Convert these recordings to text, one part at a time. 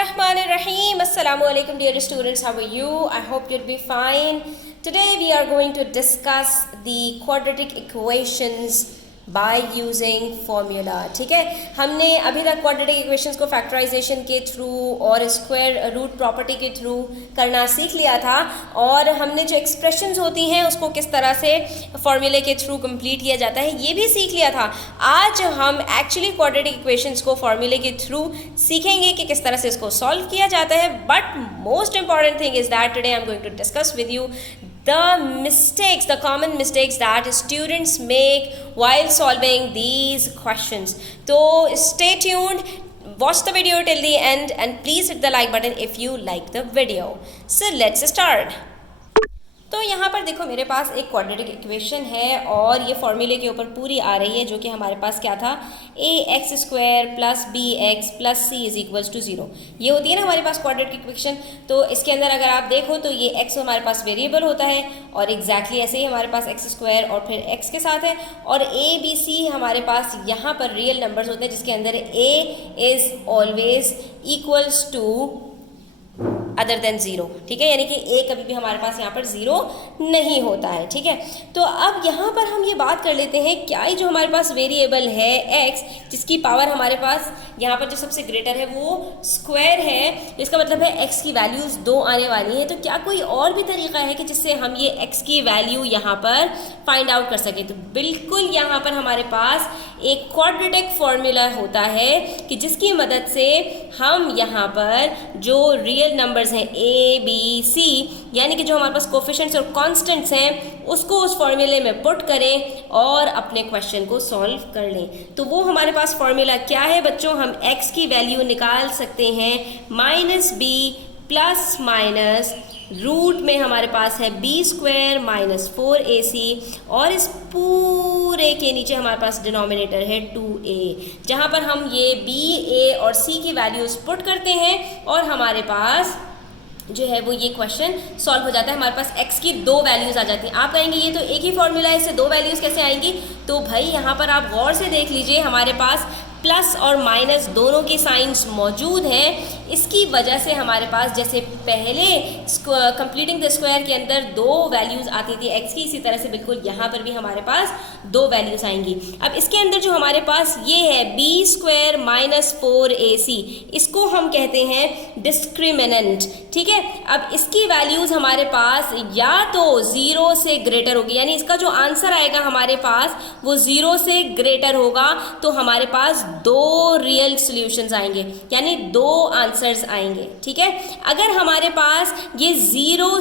Bismillahirrahmanirrahim. Assalamu alaikum dear students. How are you? I hope you'll be fine. Today we are going to discuss the quadratic equations by using formula. ठीक है, हमने अभी तक quadratic equations को factorisation के through और square root property के through करना सीख लिया था और हमने जो एक्सप्रेशंस होती हैं उसको किस तरह से फॉर्मूले के थ्रू कंप्लीट किया जाता है ये भी सीख लिया था। आज हम एक्चुअली क्वाड्रेटिक इक्वेशंस को फॉर्मूले के थ्रू सीखेंगे कि किस तरह से इसको सॉल्व किया जाता है। But most important thing is that today I am going to discuss with you the common mistakes that students make while solving these questions. So stay tuned, watch the video till the end and please hit the like button if you like the video. So let's start. तो यहाँ पर देखो मेरे पास एक quadratic equation है और ये फॉर्मूले के ऊपर पूरी आ रही है जो कि हमारे पास क्या था, ax² plus bx plus c is equals to 0। ये होती है ना हमारे पास क्वाड्रेटिक इक्वेशन। तो इसके अंदर अगर आप देखो तो ये x हमारे पास वेरिएबल होता है और एग्जैक्टली ऐसे ही हमारे पास x² और फिर x के साथ है और a b c हमारे पास यहाँ पर रियल नंबर्स होते हैं जिसके अंदर a is always equals to other than 0। ठीक है, यानी कि a कभी भी हमारे पास यहाँ पर 0 नहीं होता है। ठीक है, तो अब यहाँ पर हम ये बात कर लेते हैं क्या ये जो हमारे पास वेरिएबल है x जिसकी पावर हमारे पास यहाँ पर जो सबसे ग्रेटर है वो स्क्वायर है, इसका मतलब है x की वैल्यूज़ 2 आने वाली है। तो क्या कोई और भी तरीका है कि जिससे हम ये x की वैल्यू यहाँ पर फाइंड आउट कर सकें? तो बिल्कुल यहाँ पर हमारे पास एक क्वाड्रेटिक फॉर्मूला होता है कि जिसकी मदद से हम यहाँ पर जो रियल नंबर्स हैं a b c यानी कि जो हमारे पास कोफिशिएंट्स और कांस्टेंट्स हैं उसको उस फॉर्मूले में पुट करें और अपने क्वेश्चन को सॉल्व कर लें। तो वो हमारे पास फॉर्मूला क्या है बच्चों? हम x की वैल्यू निकाल सकते हैं -b प्लस माइनस रूट में हमारे पास है b² माइनस 4ac और इस पूरे के नीचे हमारे पास डिनोमिनेटर है 2a, जहाँ पर हम ये b a और c की वैल्यूज़ पुट करते हैं और हमारे पास जो है वो ये क्वेश्चन सॉल्व हो जाता है। हमारे पास x की 2 वैल्यूज़ आ जाती हैं। आप कहेंगे ये तो एक ही फॉर्मूला है, इससे 2 वैल्यूज़ कैसे आएंगी? तो भाई यहाँ पर आप गौर से देख लीजिए, हमारे पास प्लस और माइनस दोनों की साइंस मौजूद हैं। इसकी वजह से हमारे पास जैसे पहले कंप्लीटिंग द स्क्वायर के अंदर 2 वैल्यूज़ आती थी x की, इसी तरह से बिल्कुल यहाँ पर भी हमारे पास 2 वैल्यूज़ आएंगी। अब इसके अंदर जो हमारे पास ये है b² माइनस 4ac, इसको हम कहते हैं डिस्क्रिमिनेंट। ठीक है, अब इसकी वैल्यूज़ हमारे पास या तो 0 से ग्रेटर होगी, यानी इसका जो आंसर आएगा हमारे पास वो 0 से ग्रेटर होगा, तो हमारे पास 2 रियल सॉल्यूशंस आएंगे यानी 2 आंसर्स आएंगे। ठीक है, अगर हमारे पास ये 0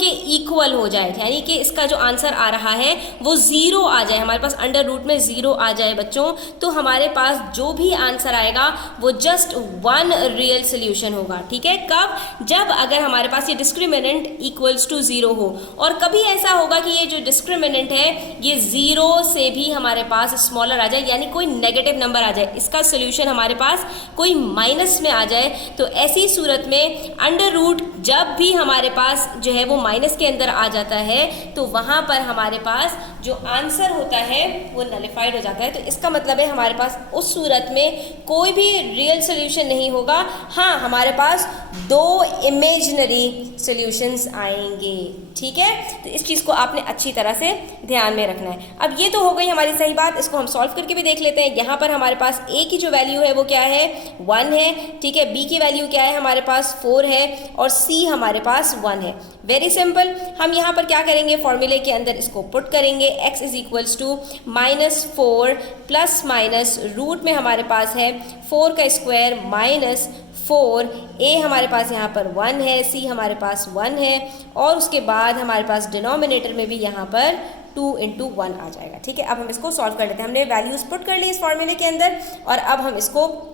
के इक्वल हो जाए यानी कि इसका जो आंसर आ रहा है वो 0 आ जाए, हमारे पास अंडर रूट में 0 आ जाए बच्चों, तो हमारे पास जो भी आंसर आएगा वो जस्ट 1 रियल सॉल्यूशन होगा। ठीक है, कब? जब अगर हमारे पास ये डिस्क्रिमिनेंट इक्वल्स टू 0 हो। और कभी ऐसा होगा कि ये जो डिस्क्रिमिनेंट है ये 0 से भी हमारे पास स्मॉलर आ जाए, यानी कोई नेगेटिव नंबर आ जाए, इसका सोल्यूशन हमारे पास कोई माइनस में आ जाए। तो ऐसी सूरत में अंडर रूट जब भी हमारे पास जो है वो माइनस के अंदर आ जाता है तो वहाँ पर हमारे पास जो आंसर होता है वो नलिफाइड हो जाता है। तो इसका मतलब है हमारे पास उस सूरत में कोई भी रियल सोल्यूशन नहीं होगा। हाँ, हमारे पास 2 इमेजिनरी सॉल्यूशंस आएंगे। ठीक है, तो इस चीज़ को आपने अच्छी तरह से ध्यान में रखना है। अब ये तो हो गई हमारी सही बात, इसको हम सॉल्व करके भी देख लेते हैं। यहाँ पर हमारे पास a की जो वैल्यू है वो क्या है? 1 है। ठीक है, b की वैल्यू क्या है? हमारे पास 4 है और c हमारे पास 1 है। वेरी सिंपल, हम यहाँ पर क्या करेंगे, फॉर्मूले के अंदर इसको पुट करेंगे। x is equals to -4 plus minus root में हमारे पास है 4 का स्क्वायर माइनस 4, a हमारे पास यहाँ पर 1 है, c हमारे पास 1 है और उसके बाद हमारे पास डिनोमिनेटर में भी यहाँ पर 2 × 1 आ जाएगा। ठीक है, अब हम इसको सॉल्व कर लेते हैं। हमने वैल्यूज़ पुट कर ली इस फॉर्मूले के अंदर और अब हम इसको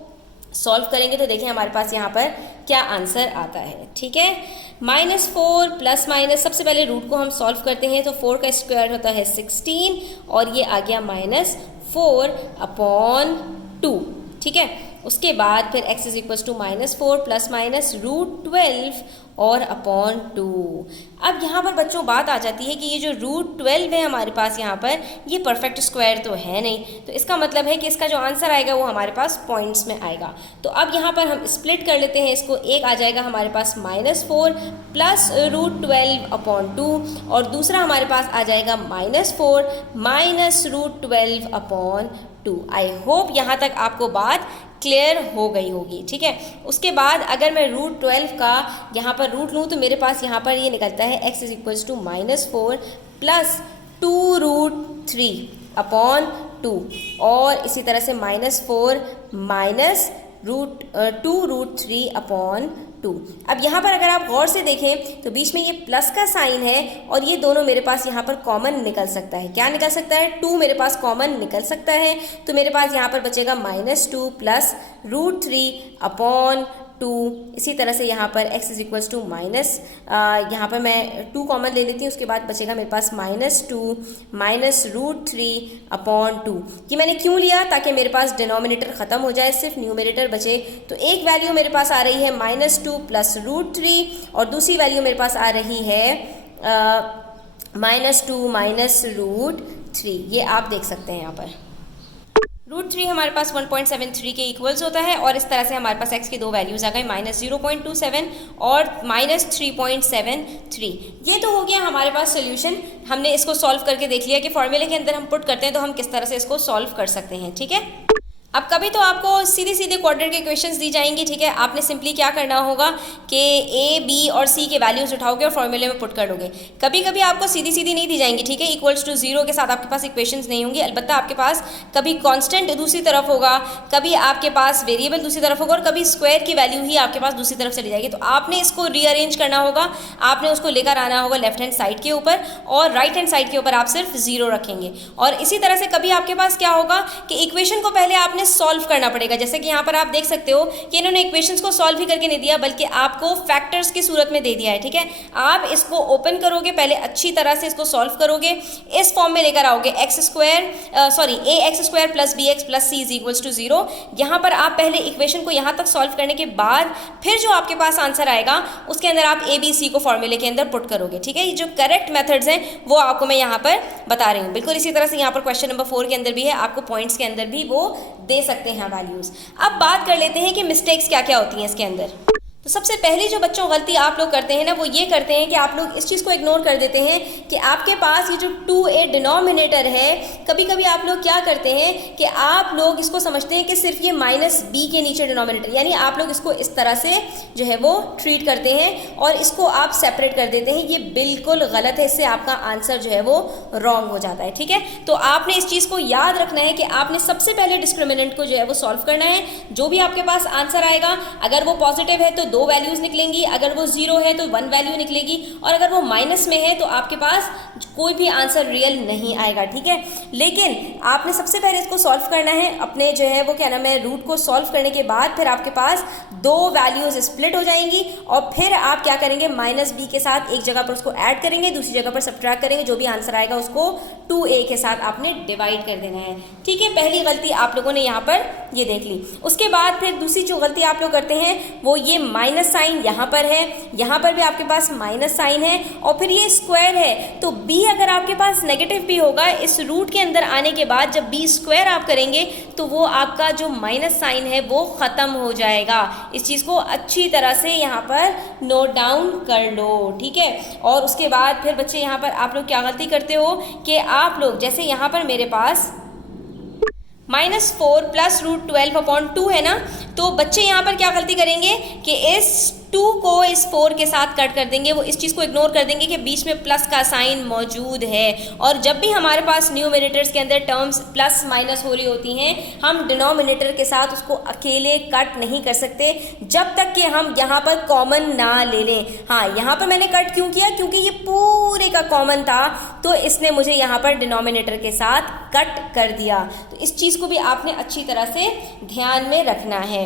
सॉल्व करेंगे तो देखिए हमारे पास यहाँ पर क्या आंसर आता है। ठीक है, -4 प्लस माइनस, सबसे पहले रूट को हम सॉल्व करते हैं तो 4 का स्क्वायर होता है 16 और ये आ गया -4/2। ठीक है, उसके बाद फिर x is equals to -4 plus minus √12 और अपॉन 2। अब यहाँ पर बच्चों बात आ जाती है कि ये जो √12 है हमारे पास यहाँ पर, ये परफेक्ट स्क्वायर तो है नहीं, तो इसका मतलब है कि इसका जो आंसर आएगा वो हमारे पास पॉइंट्स में आएगा। तो अब यहाँ पर हम स्प्लिट कर लेते हैं इसको, एक आ जाएगा हमारे पास -4 प्लस √12 अपॉन 2 और दूसरा हमारे पास आ जाएगा -4 माइनस √12 अपॉन 2। आई होप यहाँ तक आपको बात क्लियर हो गई होगी, ठीक है। उसके बाद अगर मैं √12 का यहाँ पर रूट लूँ तो मेरे पास यहाँ पर ये निकलता है x is equals to -4 plus 2√3 upon 2 और इसी तरह से -4 माइनस √2√3 अपॉन 2। अब यहाँ पर अगर आप गौर से देखें तो बीच में ये प्लस का साइन है और ये दोनों मेरे पास यहाँ पर कॉमन निकल सकता है। क्या निकल सकता है? 2 मेरे पास कॉमन निकल सकता है, तो मेरे पास यहाँ पर बचेगा -2 प्लस √3 अपॉन 2। इसी तरह से यहाँ पर x इज इक्वल्स टू यहाँ पर मैं 2 कॉमन ले लेती हूँ, उसके बाद बचेगा मेरे पास -2 माइनस √3 अपॉन 2। ये मैंने क्यों लिया? ताकि मेरे पास डिनोमिनेटर ख़त्म हो जाए, सिर्फ न्यूमरेटर बचे। तो एक वैल्यू मेरे पास आ रही है -2 प्लस √3 और दूसरी वैल्यू मेरे पास आ रही है -2 माइनस √3। ये आप देख सकते हैं यहाँ पर √3 हमारे पास 1.73 के इक्वल्स होता है और इस तरह से हमारे पास x की दो वैल्यूज़ आ गई -0.27 और -3.73। ये तो हो गया हमारे पास सोल्यूशन। हमने इसको सॉल्व करके देख लिया कि फॉर्मूले के अंदर हम पुट करते हैं तो हम किस तरह से इसको सॉल्व कर सकते हैं, ठीक है। अब कभी तो आपको सीधे सीधे क्वाड्रेटिक इक्वेशंस दी जाएंगी, ठीक है। आपने सिंपली क्या करना होगा कि a, b और c के वैल्यूज उठाओगे और फॉर्मूले में पुट कर दोगे। कभी कभी आपको सीधी सीधी नहीं दी जाएंगी, ठीक है। इक्वल्स टू 0 के साथ आपके पास इक्वेशंस नहीं होंगी, अलबत्ता आपके पास कभी कांस्टेंट दूसरी तरफ होगा, कभी आपके पास वेरिएबल दूसरी तरफ होगा और कभी स्क्वायर की वैल्यू ही आपके पास दूसरी तरफ चली जाएगी। तो आपने इसको रीअरेंज करना होगा, आपने उसको लेकर आना होगा लेफ्ट हैंड साइड के ऊपर और राइट हैंड साइड के ऊपर आप सिर्फ 0 रखेंगे। और इसी तरह से कभी आपके पास क्या होगा कि इक्वेशन को पहले आपने सॉल्व करना पड़ेगा। जैसे कि यहाँ पर आप देख सकते हो कि इन्होंने इक्वेशंस को सॉल्व ही करके नहीं दिया बल्कि आपको फैक्टर्स की सूरत में दे दिया है, ठीक है। आप इसको ओपन करोगे, पहले अच्छी तरह से इसको सॉल्व करोगे, इस फॉर्म में लेकर आओगे ax² plus bx plus c is equals to 0। यहाँ पर आप पहले इक्वेशन को यहाँ तक सॉल्व करने के बाद फिर जो आपके पास आंसर आएगा उसके अंदर आप a b c को फॉर्मूले के अंदर पुट करोगे, ठीक है। ये जो करेक्ट मेथड्स हैं वो आपको मैं यहाँ पर बता रही हूँ। बिल्कुल इसी तरह से यहाँ पर क्वेश्चन नंबर 4 के अंदर भी है, आपको पॉइंट्स के अंदर भी वो दे सकते हैं वैल्यूज। अब बात कर लेते हैं कि मिस्टेक्स क्या क्या होती हैं इसके अंदर। तो सबसे पहली जो बच्चों गलती आप लोग करते हैं ना वो ये करते हैं कि आप लोग इस चीज़ को इग्नोर कर देते हैं कि आपके पास ये जो 2a डिनोमिनेटर है, कभी कभी आप लोग क्या करते हैं कि आप लोग इसको समझते हैं कि सिर्फ ये -b के नीचे डिनोमिनेटर, यानी आप लोग इसको इस तरह से जो है वो ट्रीट करते हैं और इसको आप सेपरेट कर देते हैं। ये बिल्कुल गलत है, इससे आपका आंसर जो है वो रॉन्ग हो जाता है, ठीक है। तो आपने इस चीज़ को याद रखना है कि आपने सबसे पहले डिस्क्रिमिनेंट को जो है वो सॉल्व करना है। जो भी आपके पास आंसर आएगा अगर वो पॉजिटिव है तो 2 वैल्यूज निकलेंगी, अगर वो 0 है तो 1 वैल्यू निकलेगी और अगर वो माइनस में है तो आपके पास कोई भी आंसर रियल नहीं आएगा, ठीक है। लेकिन आपने सबसे पहले इसको सॉल्व करना है, अपने जो है वो क्या नाम है रूट को सॉल्व करने के बाद फिर आपके पास 2 वैल्यूज स्प्लिट हो जाएंगी और फिर आप क्या करेंगे -b के साथ एक जगह पर उसको ऐड करेंगे, दूसरी जगह पर सब्ट्रैक्ट करेंगे, जो भी आंसर आएगा उसको 2a के साथ आपने डिवाइड कर देना है, ठीक है। पहली गलती आप लोगों ने यहाँ पर ये देख ली। उसके बाद फिर दूसरी जो गलती आप लोग करते हैं वो ये माइनस साइन यहाँ पर है, यहाँ पर भी आपके पास माइनस साइन है और फिर ये स्क्वायर है, तो b अगर आपके पास नेगेटिव भी होगा इस रूट के अंदर आने के बाद जब b² आप करेंगे तो वो आपका जो माइनस साइन है वो ख़त्म हो जाएगा। इस चीज़ को अच्छी तरह से यहाँ पर नोट डाउन कर लो, ठीक है। और उसके बाद फिर बच्चे यहाँ पर आप लोग क्या गलती करते हो कि आप लोग जैसे यहाँ पर मेरे पास -4 प्लस √12 अपॉन 2 है ना, तो बच्चे यहाँ पर क्या गलती करेंगे कि इस 2 को इस 4 के साथ कट कर देंगे, वो इस चीज़ को इग्नोर कर देंगे कि बीच में प्लस का साइन मौजूद है। और जब भी हमारे पास न्यूमरेटर्स के अंदर टर्म्स प्लस माइनस हो रही होती हैं हम डिनोमिनेटर के साथ उसको अकेले कट नहीं कर सकते जब तक कि हम यहाँ पर कॉमन ना ले लें। हाँ, यहाँ पर मैंने कट क्यों किया? क्योंकि ये पूरे का कॉमन था तो इसने मुझे यहाँ पर डिनोमिनेटर के साथ कट कर दिया। तो इस चीज़ को भी आपने अच्छी तरह से ध्यान में रखना है।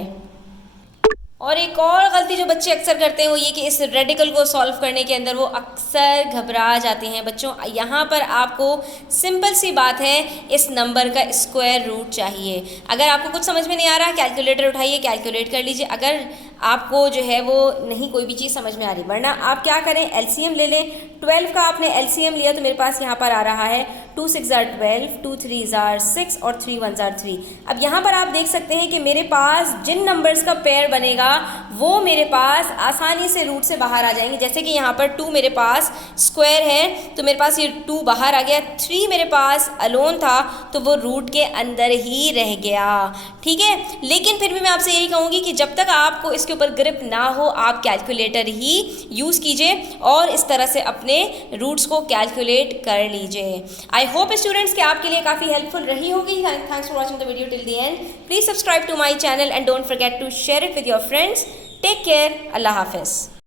और एक और गलती जो बच्चे अक्सर करते हैं वो ये कि इस रेडिकल को सॉल्व करने के अंदर वो अक्सर घबरा जाते हैं। बच्चों यहाँ पर आपको सिंपल सी बात है, इस नंबर का स्क्वायर रूट चाहिए। अगर आपको कुछ समझ में नहीं आ रहा, कैलकुलेटर उठाइए, कैलकुलेट कर लीजिए। अगर आपको जो है वो नहीं कोई भी चीज़ समझ में आ रही, वरना आप क्या करें, एलसीएम ले लें। 12 का आपने एलसीएम लिया तो मेरे पास यहाँ पर आ रहा है 2 6 12, 2 3 6 और 3 1 3। अब यहाँ पर आप देख सकते हैं कि मेरे पास जिन नंबर्स का पेयर बनेगा वो मेरे पास आसानी से रूट से बाहर आ जाएंगे। जैसे कि यहाँ पर 2 मेरे पास स्क्वायर है तो मेरे पास ये 2 बाहर आ गया, 3 मेरे पास अलोन था तो वो रूट के अंदर ही रह गया। ठीक है, लेकिन फिर भी मैं आपसे यही कहूँगी कि जब तक आपको इसके ऊपर ग्रिप ना हो आप कैलकुलेटर ही यूज़ कीजिए और इस तरह से अपने रूट्स को कैलकुलेट कर लीजिए। आई होप स्टूडेंट्स कि आपके लिए काफ़ी हेल्पफुल रही होगी। Thanks for watching the video till the end. Please subscribe to my channel and don't forget to share it with your friends. Take care, अल्लाह हाफिज़।